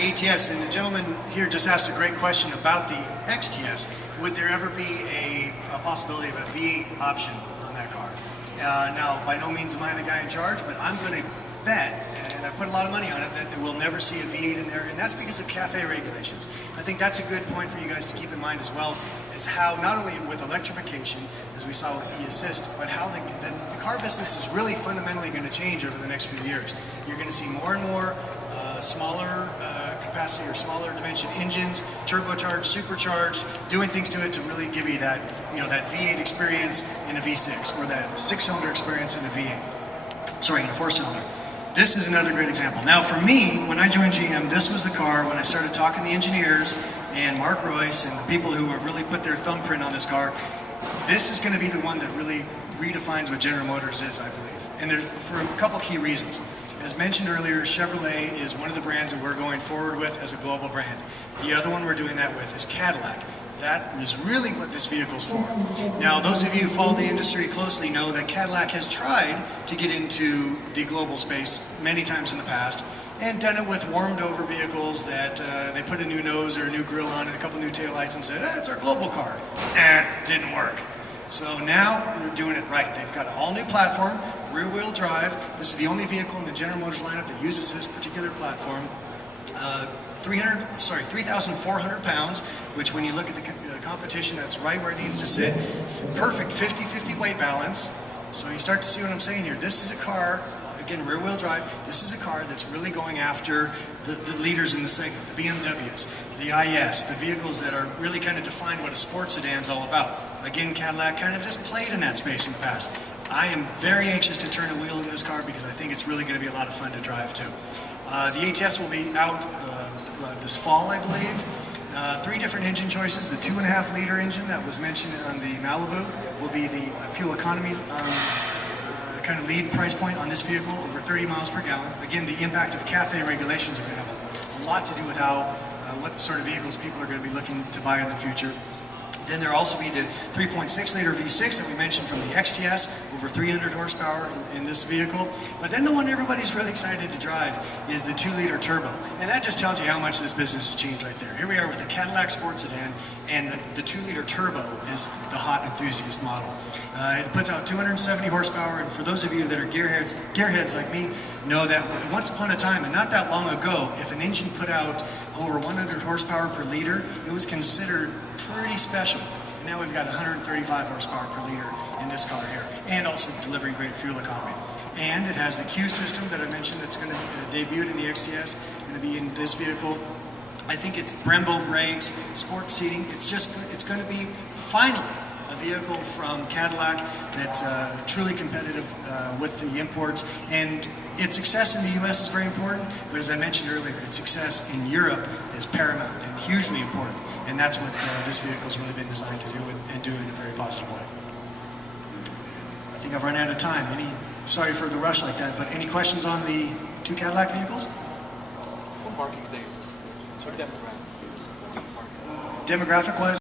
ATS, and the gentleman here just asked a great question about the XTS. Would there ever be a possibility of a V8 option on that car? Now, by no means am I the guy in charge, but I'm going to bet, and I put a lot of money on it, that we'll never see a V8 in there, and that's because of CAFE regulations. I think that's a good point for you guys to keep in mind as well, is how not only with electrification, as we saw with e-assist, but how the car business is really fundamentally going to change over the next few years. You're going to see more and more smaller capacity or smaller dimension engines, turbocharged, supercharged, doing things to it to really give you that, that V8 experience in a V6, or that 6-cylinder experience in a V8. Sorry, in a 4-cylinder. This is another great example. Now for me, when I joined GM, this was the car when I started talking to the engineers and Mark Royce and the people who have really put their thumbprint on this car. This is going to be the one that really redefines what General Motors is, I believe. And there's for a couple key reasons. As mentioned earlier, Chevrolet is one of the brands that we're going forward with as a global brand. The other one we're doing that with is Cadillac. That is really what this vehicle's for. Now, those of you who follow the industry closely know that Cadillac has tried to get into the global space many times in the past, and done it with warmed over vehicles that they put a new nose or a new grille on and a couple new taillights and said, it's our global car. Didn't work. So now we're doing it right. They've got an all-new platform, rear-wheel drive. This is the only vehicle in the General Motors lineup that uses this particular platform. 3,400 pounds, which when you look at the competition, that's right where it needs to sit. Perfect 50-50 weight balance. So you start to see what I'm saying here. This is a car, again, rear-wheel drive. This is a car that's really going after the leaders in the segment, the BMWs, the IS, the vehicles that are really kind of define what a sports sedan is all about. Again, Cadillac kind of just played in that space in the past. I am very anxious to turn a wheel in this car because I think it's really going to be a lot of fun to drive too. The ATS will be out this fall, I believe. 3 different engine choices. The 2.5-liter engine that was mentioned on the Malibu will be the fuel economy kind of lead price point on this vehicle, over 30 miles per gallon. Again, the impact of CAFE regulations are going to have a lot to do with what sort of vehicles people are going to be looking to buy in the future. Then there'll also be the 3.6-liter V6 that we mentioned from the XTS, over 300 horsepower in this vehicle. But then the one everybody's really excited to drive is the 2-liter turbo. And that just tells you how much this business has changed right there. Here we are with a Cadillac sports sedan, and the 2-liter turbo is the hot enthusiast model. It puts out 270 horsepower, and for those of you that are gearheads like me, know that once upon a time, and not that long ago, if an engine put out over 100 horsepower per liter, it was considered pretty special. And now we've got 135 horsepower per liter in this car here, and also delivering great fuel economy. And it has the Q system that I mentioned that's going to be debuted in the XTS, going to be in this vehicle. I think it's Brembo brakes, sport seating. It's going to be finally a vehicle from Cadillac that's truly competitive with the imports. And its success in the US is very important, but as I mentioned earlier, its success in Europe is paramount and hugely important. And that's what this vehicle's really been designed to do, and do in a very positive way. I think I've run out of time. Sorry for the rush like that, but any questions on the 2 Cadillac vehicles? What marketing thing is this? Sort of demographic. Demographic-wise,